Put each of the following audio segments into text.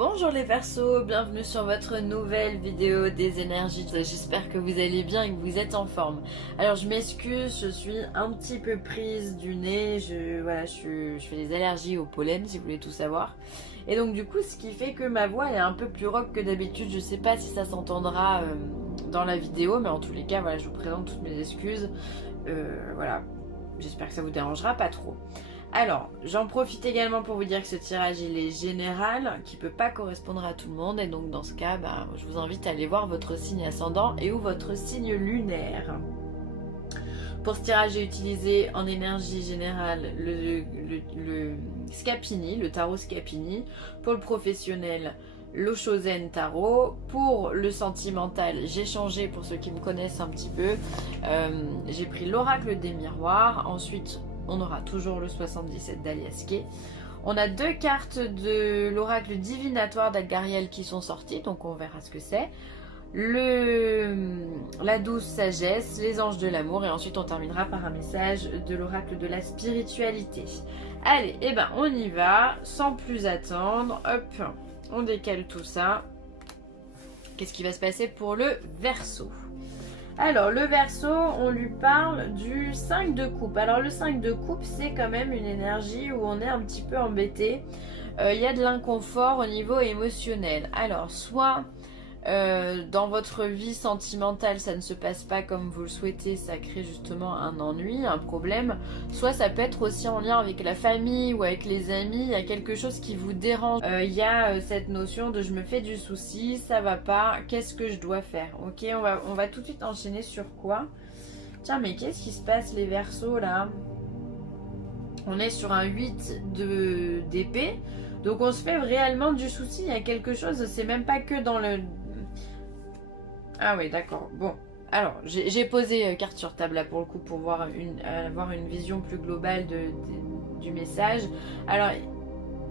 Bonjour les Verseaux, bienvenue sur votre nouvelle vidéo des énergies. J'espère que vous allez bien et que vous êtes en forme. Alors je m'excuse, je suis un petit peu prise du nez, je fais des allergies au pollen si vous voulez tout savoir. Et donc du coup ce qui fait que ma voix est un peu plus rauque que d'habitude, je sais pas si ça s'entendra dans la vidéo, mais en tous les cas voilà, je vous présente toutes mes excuses. Voilà, j'espère que ça vous dérangera pas trop. Alors, j'en profite également pour vous dire que ce tirage il est général, qui ne peut pas correspondre à tout le monde, et donc dans ce cas, je vous invite à aller voir votre signe ascendant et ou votre signe lunaire. Pour ce tirage, j'ai utilisé en énergie générale le Scapini, le tarot Scapini. Pour le professionnel, l'Oshozen Tarot. Pour le sentimental, j'ai changé pour ceux qui me connaissent un petit peu. J'ai pris l'oracle des miroirs. Ensuite, on aura toujours le 77 d'Aliaske. On a deux cartes de l'oracle divinatoire d'Algariel qui sont sorties, donc on verra ce que c'est. La douce sagesse, les anges de l'amour, et ensuite on terminera par un message de l'oracle de la spiritualité. Allez, on y va, sans plus attendre. Hop, on décale tout ça. Qu'est-ce qui va se passer pour le Verseau ? Alors, le Verseau, on lui parle du 5 de coupe. Alors, le 5 de coupe, c'est quand même une énergie où on est un petit peu embêté. Il y a de l'inconfort au niveau émotionnel. Alors, soit dans votre vie sentimentale, ça ne se passe pas comme vous le souhaitez, ça crée justement un ennui, un problème. Soit ça peut être aussi en lien avec la famille ou avec les amis, il y a quelque chose qui vous dérange. Il y a cette notion de je me fais du souci, ça va pas, qu'est-ce que je dois faire? Ok, on va tout de suite enchaîner sur quoi? Tiens, mais qu'est-ce qui se passe les Verseaux là? On est sur un 8 d'épée, donc on se fait réellement du souci, il y a quelque chose, c'est même pas que dans le... Ah oui, d'accord. Bon, alors j'ai posé carte sur table là pour le coup pour avoir une vision plus globale du message. Alors,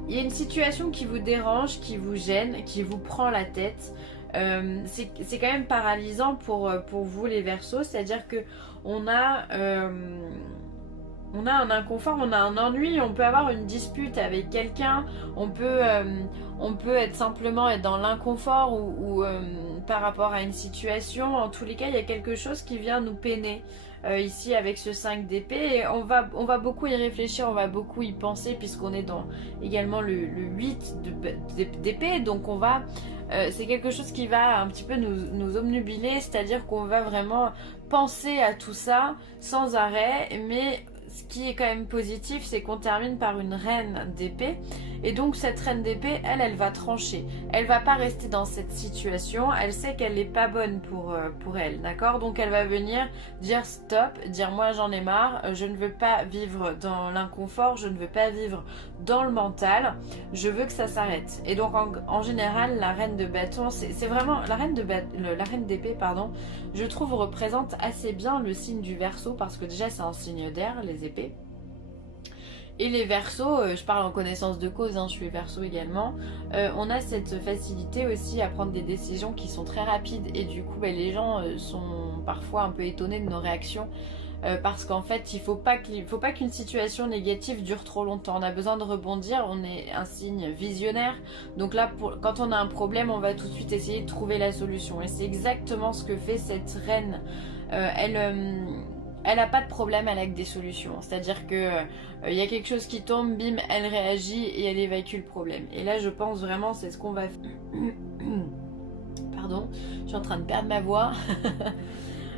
il y a une situation qui vous dérange, qui vous gêne, qui vous prend la tête. C'est quand même paralysant pour vous les Verseaux, c'est-à-dire que on a un inconfort, on a un ennui, on peut avoir une dispute avec quelqu'un, on peut être simplement dans l'inconfort ou par rapport à une situation. En tous les cas, il y a quelque chose qui vient nous peiner ici avec ce 5 d'épée. Et on va beaucoup y réfléchir, on va beaucoup y penser puisqu'on est dans également le 8 d'épée. Donc c'est quelque chose qui va un petit peu nous obnubiler, c'est-à-dire qu'on va vraiment penser à tout ça sans arrêt, mais ce qui est quand même positif, c'est qu'on termine par une reine d'épée. Et donc cette reine d'épée, elle va trancher. Elle va pas rester dans cette situation. Elle sait qu'elle n'est pas bonne pour elle, d'accord? Donc elle va venir dire stop, dire moi j'en ai marre, je ne veux pas vivre dans l'inconfort, je ne veux pas vivre dans le mental, je veux que ça s'arrête. Et donc en général, la reine de bâton, c'est vraiment la reine d'épée, pardon, je trouve représente assez bien le signe du Verseau parce que déjà c'est un signe d'air, les épées. Et les Verseaux, je parle en connaissance de cause, je suis Verseau également, on a cette facilité aussi à prendre des décisions qui sont très rapides et du coup les gens sont parfois un peu étonnés de nos réactions parce qu'en fait il faut pas qu'une situation négative dure trop longtemps, on a besoin de rebondir, on est un signe visionnaire, donc là quand on a un problème on va tout de suite essayer de trouver la solution et c'est exactement ce que fait cette reine. Elle n'a pas de problème, elle a que des solutions. C'est-à-dire que il y a quelque chose qui tombe, bim, elle réagit et elle évacue le problème. Et là, je pense vraiment, c'est ce qu'on va faire. Pardon, je suis en train de perdre ma voix.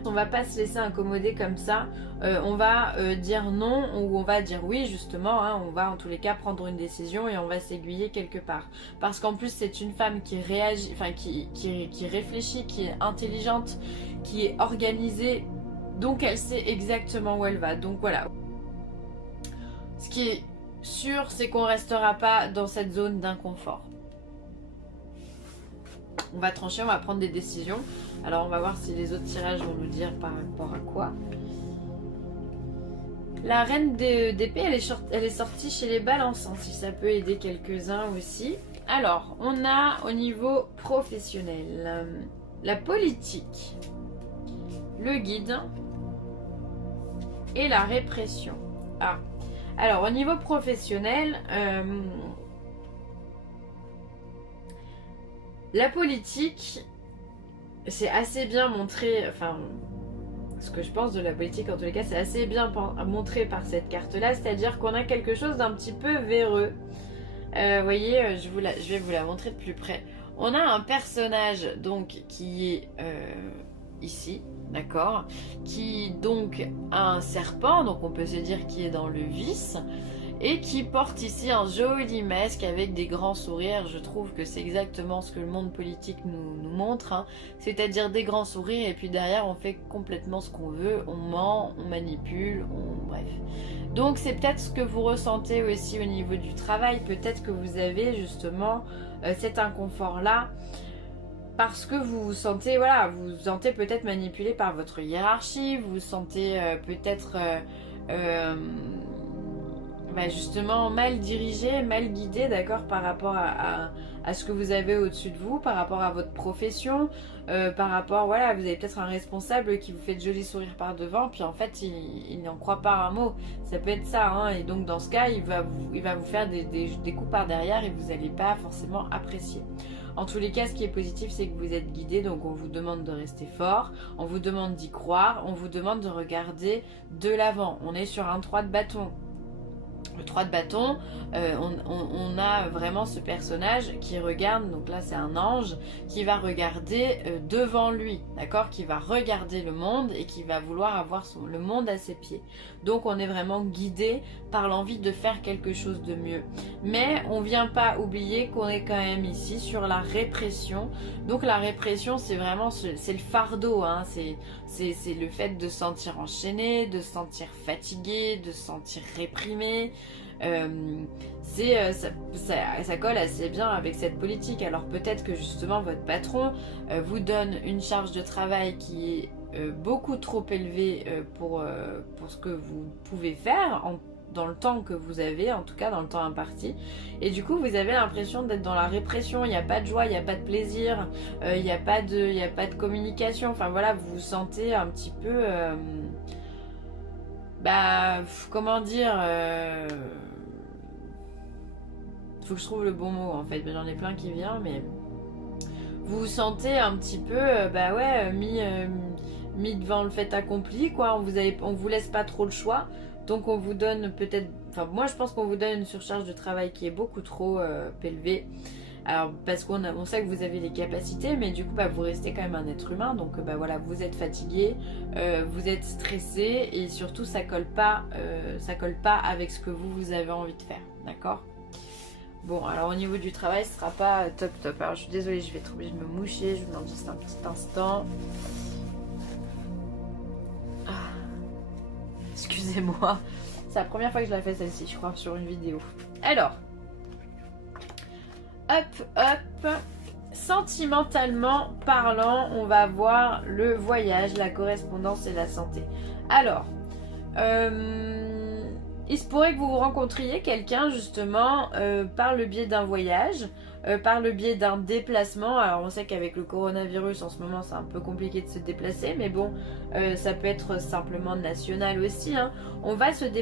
On va pas se laisser incommoder comme ça. On va dire non ou on va dire oui justement. On va en tous les cas prendre une décision et on va s'aiguiller quelque part. Parce qu'en plus c'est une femme qui réagit, enfin qui réfléchit, qui est intelligente, qui est organisée. Donc elle sait exactement où elle va. Donc voilà. Ce qui est sûr, c'est qu'on restera pas dans cette zone d'inconfort. On va trancher, on va prendre des décisions. Alors on va voir si les autres tirages vont nous dire par rapport à quoi. La reine d'épée, elle est sortie chez les balances, si ça peut aider quelques-uns aussi. Alors, on a au niveau professionnel la politique, le guide et la répression. Ah, alors au niveau professionnel, La politique, c'est assez bien montré, enfin, ce que je pense de la politique en tous les cas, c'est assez bien montré par cette carte-là, c'est-à-dire qu'on a quelque chose d'un petit peu véreux. Vous voyez, je vais vous la montrer de plus près. On a un personnage donc qui est ici, d'accord, qui donc a un serpent, donc on peut se dire qu'il est dans le vice, et qui porte ici un joli masque avec des grands sourires. Je trouve que c'est exactement ce que le monde politique nous montre, hein. C'est-à-dire des grands sourires et puis derrière on fait complètement ce qu'on veut, on ment, on manipule, bref. Donc c'est peut-être ce que vous ressentez aussi au niveau du travail, peut-être que vous avez justement cet inconfort-là parce que vous vous sentez, voilà, vous vous sentez peut-être manipulé par votre hiérarchie, vous vous sentez peut-être justement mal dirigé, mal guidé, d'accord, par rapport à ce que vous avez au-dessus de vous, par rapport à votre profession, par rapport, voilà, vous avez peut-être un responsable qui vous fait de jolis sourires par devant, puis en fait, il n'en croit pas un mot. Ça peut être ça, hein, et donc dans ce cas, il va vous faire des coups par derrière et vous n'allez pas forcément apprécier. En tous les cas, ce qui est positif, c'est que vous êtes guidé, donc on vous demande de rester fort, on vous demande d'y croire, on vous demande de regarder de l'avant. On est sur un 3 de bâton. Le 3 de bâton, on a vraiment ce personnage qui regarde, donc là c'est un ange, qui va regarder devant lui, d'accord, qui va regarder le monde et qui va vouloir avoir le monde à ses pieds. Donc on est vraiment guidé par l'envie de faire quelque chose de mieux. Mais on ne vient pas oublier qu'on est quand même ici sur la répression. Donc la répression, c'est vraiment, c'est le fardeau, hein, c'est le fait de se sentir enchaîné, de se sentir fatigué, de se sentir réprimé. Ça colle assez bien avec cette politique. Alors peut-être que justement votre patron vous donne une charge de travail qui est beaucoup trop élevée pour ce que vous pouvez faire dans le temps que vous avez, en tout cas dans le temps imparti. Et du coup vous avez l'impression d'être dans la répression, il n'y a pas de joie, il n'y a pas de plaisir, il n'y a pas de communication. Enfin voilà, vous vous sentez un petit peu... comment dire, faut que je trouve le bon mot en fait, j'en ai plein qui viennent, mais vous vous sentez un petit peu mis devant le fait accompli, quoi. On vous laisse pas trop le choix, donc on vous donne peut-être, enfin moi je pense qu'on vous donne une surcharge de travail qui est beaucoup trop élevée. Alors parce on sait que vous avez les capacités, mais du coup vous restez quand même un être humain, donc voilà, vous êtes fatigué, vous êtes stressé et surtout ça colle pas avec ce que vous avez envie de faire, d'accord. Bon, alors au niveau du travail, ce sera pas top. Alors je suis désolée, je vais être obligée de me moucher, je vous demande juste un petit instant. Excusez-moi, c'est la première fois que je la fais celle-ci, je crois, sur une vidéo. Alors, hop, sentimentalement parlant, on va voir le voyage, la correspondance et la santé. Alors, il se pourrait que vous rencontriez quelqu'un justement par le biais d'un voyage, par le biais d'un déplacement. Alors on sait qu'avec le coronavirus en ce moment c'est un peu compliqué de se déplacer, mais bon, ça peut être simplement national aussi, hein.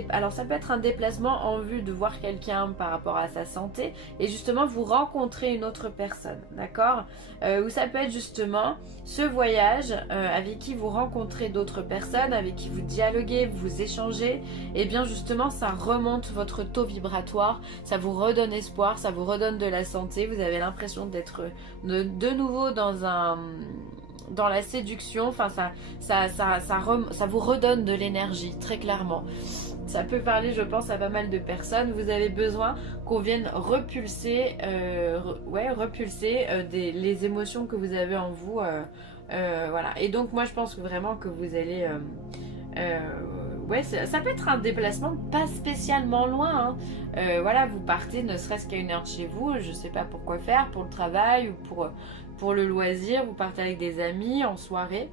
Alors ça peut être un déplacement en vue de voir quelqu'un par rapport à sa santé et justement vous rencontrez une autre personne, d'accord, ou ça peut être justement ce voyage avec qui vous rencontrez d'autres personnes, avec qui vous dialoguez, vous échangez, et bien justement ça remonte votre taux vibratoire, ça vous redonne espoir, ça vous redonne de la santé, vous avez l'impression d'être de nouveau dans la séduction, enfin ça vous redonne de l'énergie, très clairement. Ça peut parler, je pense, à pas mal de personnes. Vous avez besoin qu'on vienne repulser, les émotions que vous avez en vous, voilà. Et donc moi je pense vraiment que vous allez ça peut être un déplacement pas spécialement loin, hein. Voilà, vous partez ne serait-ce qu'à 1 heure de chez vous, je sais pas pourquoi faire, pour le travail ou pour le loisir, vous partez avec des amis en soirée,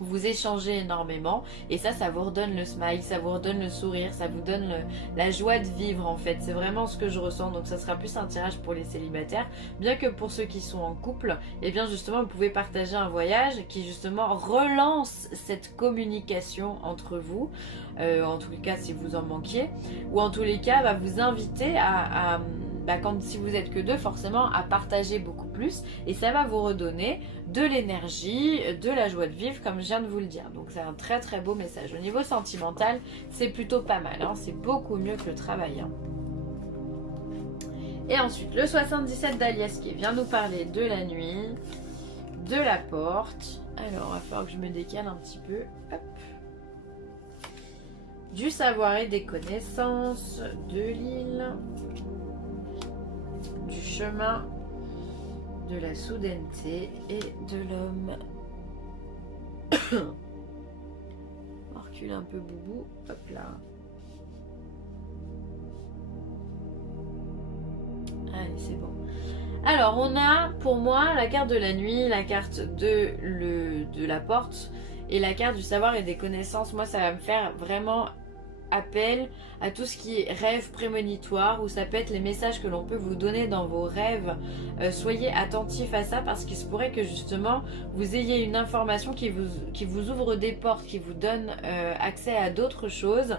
vous échangez énormément et ça vous redonne le smile, ça vous redonne le sourire, ça vous donne la joie de vivre en fait. C'est vraiment ce que je ressens, donc ça sera plus un tirage pour les célibataires, bien que pour ceux qui sont en couple, et bien justement vous pouvez partager un voyage qui justement relance cette communication entre vous, en tous les cas si vous en manquiez, ou en tous les cas va vous inviter si vous êtes que deux, forcément à partager beaucoup plus, et ça va vous redonner de l'énergie, de la joie de vivre, comme je viens de vous le dire. Donc c'est un très très beau message. Au niveau sentimental, c'est plutôt pas mal, hein. C'est beaucoup mieux que le travail, hein. Et ensuite, le 77 d'Alias qui vient nous parler de la nuit, de la porte. Alors, il va falloir que je me décale un petit peu. Hop. Du savoir et des connaissances, de l'île, du chemin, de la soudaineté et de l'homme. On recule un peu boubou. Hop là. Allez, c'est bon. Alors, on a pour moi la carte de la nuit, la carte de la porte et la carte du savoir et des connaissances. Moi, ça va me faire vraiment appel à tout ce qui est rêve prémonitoire, ou ça peut être les messages que l'on peut vous donner dans vos rêves. Soyez attentifs à ça, parce qu'il se pourrait que justement vous ayez une information qui vous ouvre des portes, qui vous donne accès à d'autres choses.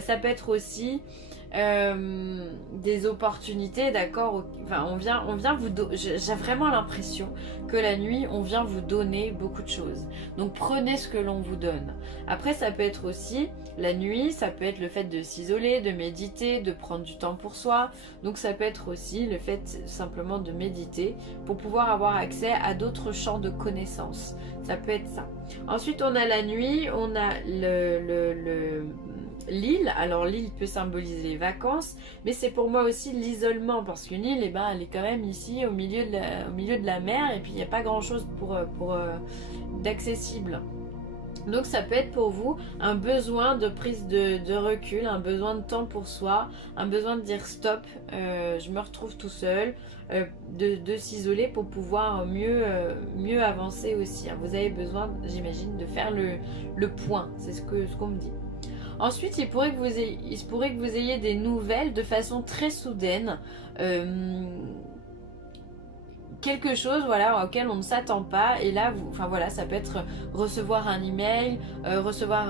Ça peut être aussi des opportunités, d'accord. Enfin, on vient vous j'ai vraiment l'impression que la nuit on vient vous donner beaucoup de choses, donc prenez ce que l'on vous donne. Après, ça peut être aussi la nuit, ça peut être le fait de s'isoler, de méditer, de prendre du temps pour soi. Donc ça peut être aussi le fait simplement de méditer pour pouvoir avoir accès à d'autres champs de connaissances. Ça peut être ça. Ensuite, on a la nuit, on a l'île. Alors l'île peut symboliser les vacances, mais c'est pour moi aussi l'isolement, parce qu'une île, elle est quand même ici au milieu de la mer, et puis il n'y a pas grand chose d'accessible. Donc ça peut être pour vous un besoin de prise de recul, un besoin de temps pour soi, un besoin de dire stop, je me retrouve tout seul, de s'isoler pour pouvoir mieux avancer aussi. Vous avez besoin, j'imagine, de faire le point, c'est ce qu'on me dit. Ensuite, il se pourrait que vous ayez des nouvelles de façon très soudaine. Quelque chose, voilà, auquel on ne s'attend pas. Et là, ça peut être recevoir un email, recevoir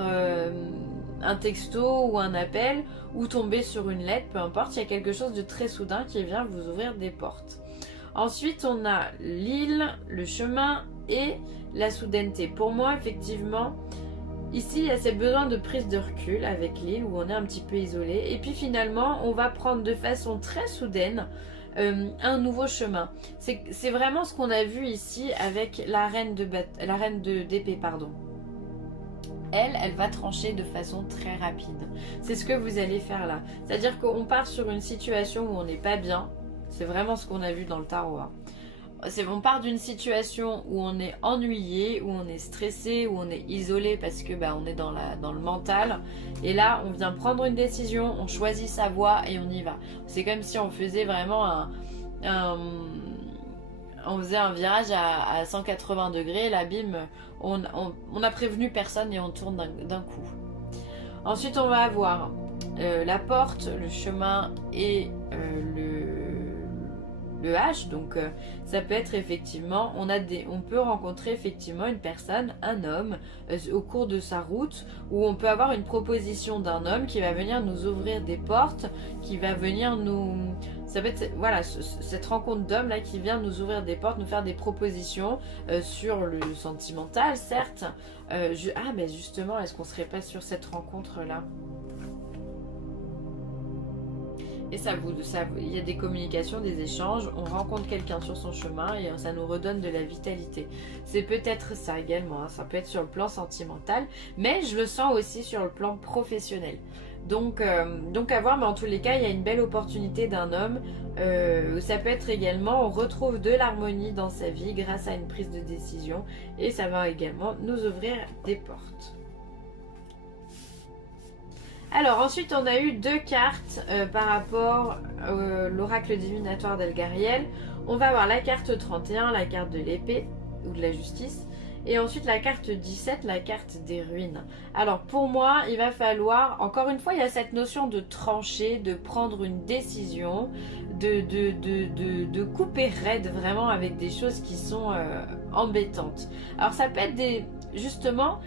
un texto ou un appel, ou tomber sur une lettre, peu importe. Il y a quelque chose de très soudain qui vient vous ouvrir des portes. Ensuite, on a l'île, le chemin et la soudaineté. Pour moi, effectivement, ici, il y a ces besoins de prise de recul avec l'île, où on est un petit peu isolé. Et puis finalement, on va prendre de façon très soudaine un nouveau chemin. C'est vraiment ce qu'on a vu ici avec la reine d'épée, pardon. Elle va trancher de façon très rapide. C'est ce que vous allez faire là. C'est-à-dire qu'on part sur une situation où on n'est pas bien. C'est vraiment ce qu'on a vu dans le tarot, hein. On part d'une situation où on est ennuyé, où on est stressé, où on est isolé parce que on est dans le mental. Et là, on vient prendre une décision, on choisit sa voie et on y va. C'est comme si on faisait vraiment on faisait un virage à 180 degrés. Là, bim, on a prévenu personne et on tourne d'un coup. Ensuite, on va avoir la porte, le chemin et le H, donc ça peut être effectivement, on peut rencontrer effectivement une personne, un homme, au cours de sa route, où on peut avoir une proposition d'un homme qui va venir nous ouvrir des portes, qui va venir ça peut être, voilà, cette rencontre d'hommes là qui vient nous ouvrir des portes, nous faire des propositions sur le sentimental, certes. Mais justement, est-ce qu'on serait pas sur cette rencontre là? Et il y a des communications, des échanges, on rencontre quelqu'un sur son chemin et ça nous redonne de la vitalité. C'est peut-être ça également, hein. Ça peut être sur le plan sentimental, mais je le sens aussi sur le plan professionnel. Donc à voir, mais en tous les cas, il y a une belle opportunité d'un homme. Ça peut être également, on retrouve de l'harmonie dans sa vie grâce à une prise de décision, et ça va également nous ouvrir des portes. Alors ensuite on a eu deux cartes par rapport à l'oracle divinatoire d'Elgariel. On va avoir la carte 31, la carte de l'épée ou de la justice, et ensuite la carte 17, la carte des ruines. Alors pour moi, il va falloir, encore une fois, il y a cette notion de trancher, de prendre une décision, de couper raide vraiment avec des choses qui sont embêtantes. Alors ça peut être justement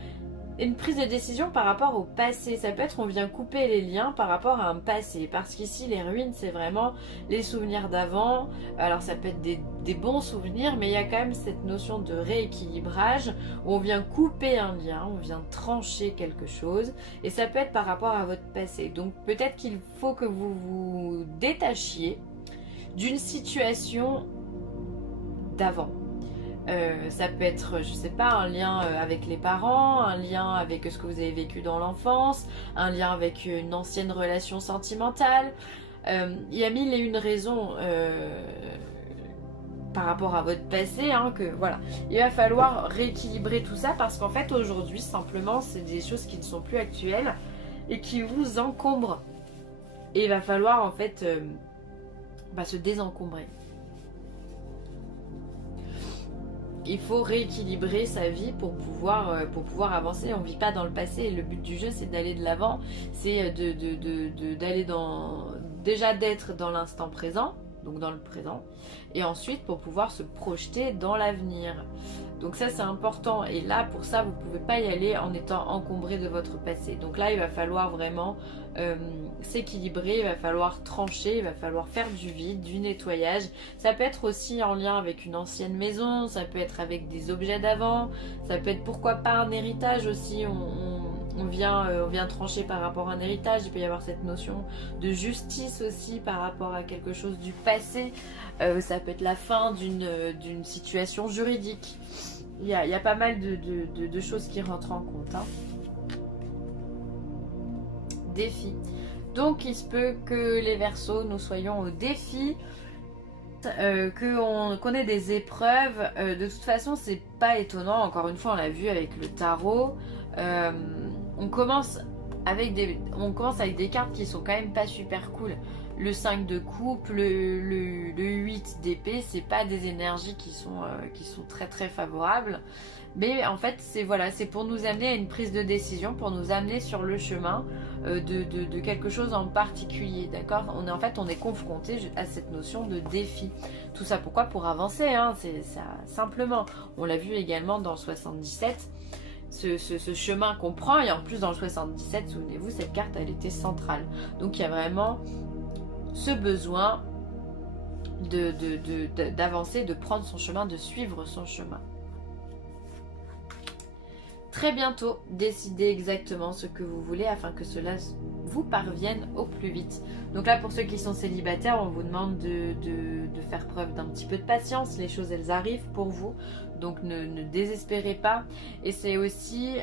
une prise de décision par rapport au passé. Ça peut être on vient couper les liens par rapport à un passé. Parce qu'ici les ruines c'est vraiment les souvenirs d'avant. Alors ça peut être des bons souvenirs, mais il y a quand même cette notion de rééquilibrage où on vient couper un lien, on vient trancher quelque chose. Et ça peut être par rapport à votre passé. Donc peut-être qu'il faut que vous vous détachiez d'une situation d'avant. Ça peut être, je sais pas, un lien avec les parents, un lien avec ce que vous avez vécu dans l'enfance, un lien avec une ancienne relation sentimentale. Il y a mille et une raisons par rapport à votre passé, hein, que voilà. Il va falloir rééquilibrer tout ça parce qu'en fait aujourd'hui simplement c'est des choses qui ne sont plus actuelles et qui vous encombrent. Et il va falloir en fait se désencombrer. Il faut rééquilibrer sa vie pour pouvoir avancer. On ne vit pas dans le passé et le but du jeu c'est d'aller de l'avant, c'est d'aller déjà d'être dans l'instant présent, donc dans le présent, et ensuite pour pouvoir se projeter dans l'avenir. Donc ça c'est important et là pour ça vous ne pouvez pas y aller en étant encombré de votre passé. Donc là il va falloir vraiment s'équilibrer, il va falloir trancher, il va falloir faire du vide, du nettoyage. Ça peut être aussi en lien avec une ancienne maison, ça peut être avec des objets d'avant, ça peut être pourquoi pas un héritage aussi. On vient trancher par rapport à un héritage. Il peut y avoir cette notion de justice aussi par rapport à quelque chose du passé. Ça peut être la fin d'une situation juridique. Il y a pas mal de choses qui rentrent en compte. Hein. Défi. Donc il se peut que les Verseaux, nous soyons au défi, qu'on ait des épreuves. De toute façon, c'est pas étonnant. Encore une fois, on l'a vu avec le tarot. On commence avec des cartes qui sont quand même pas super cool. Le 5 de coupe, le 8 d'épée, c'est pas des énergies qui sont très très favorables. Mais en fait, c'est pour nous amener à une prise de décision, pour nous amener sur le chemin de quelque chose en particulier, d'accord ? On est confronté à cette notion de défi. Tout ça pourquoi ? Pour avancer, hein, c'est ça, simplement. On l'a vu également dans le 77. Ce chemin qu'on prend, et en plus dans le 77, souvenez-vous, cette carte elle était centrale. Donc il y a vraiment ce besoin d'avancer, de prendre son chemin, de suivre son chemin. Très bientôt, décidez exactement ce que vous voulez afin que cela vous parvienne au plus vite. Donc là, pour ceux qui sont célibataires, on vous demande de faire preuve d'un petit peu de patience. Les choses, elles arrivent pour vous. Donc ne désespérez pas. Et c'est aussi,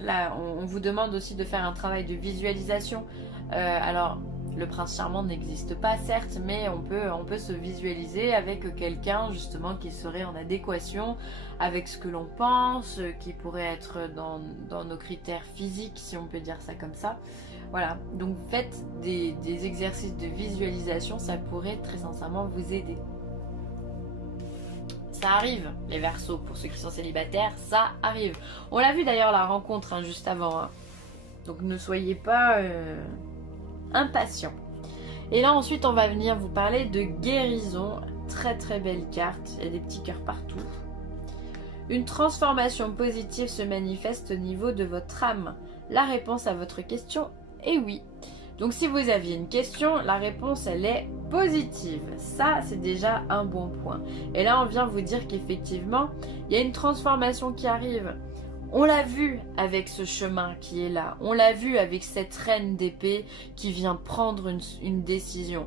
là, on vous demande aussi de faire un travail de visualisation. Alors, le prince charmant n'existe pas, certes, mais on peut se visualiser avec quelqu'un justement qui serait en adéquation avec ce que l'on pense, qui pourrait être dans nos critères physiques, si on peut dire ça comme ça. Voilà, donc faites des exercices de visualisation, ça pourrait très sincèrement vous aider. Ça arrive, les Verseaux, pour ceux qui sont célibataires, ça arrive. On l'a vu d'ailleurs la rencontre hein, juste avant, hein. Donc ne soyez pas impatients. Et là ensuite on va venir vous parler de guérison. Très très belle carte, il y a des petits cœurs partout. Une transformation positive se manifeste au niveau de votre âme. La réponse à votre question est oui. Donc si vous aviez une question, la réponse elle est positive. Ça c'est déjà un bon point. Et là on vient vous dire qu'effectivement il y a une transformation qui arrive. On l'a vu avec ce chemin qui est là. On l'a vu avec cette reine d'épée qui vient prendre une décision.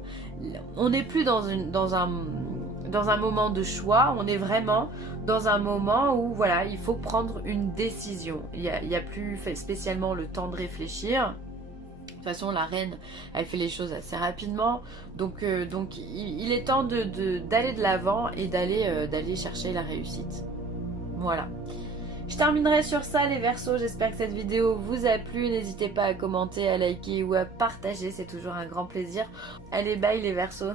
On n'est plus dans un moment de choix. On est vraiment dans un moment où voilà, il faut prendre une décision. Il y a plus spécialement le temps de réfléchir. De toute façon, la reine, elle fait les choses assez rapidement. Donc il est temps d'aller de l'avant et d'aller chercher la réussite. Voilà. Je terminerai sur ça les Verseaux, j'espère que cette vidéo vous a plu, n'hésitez pas à commenter, à liker ou à partager, c'est toujours un grand plaisir. Allez bye les Verseaux.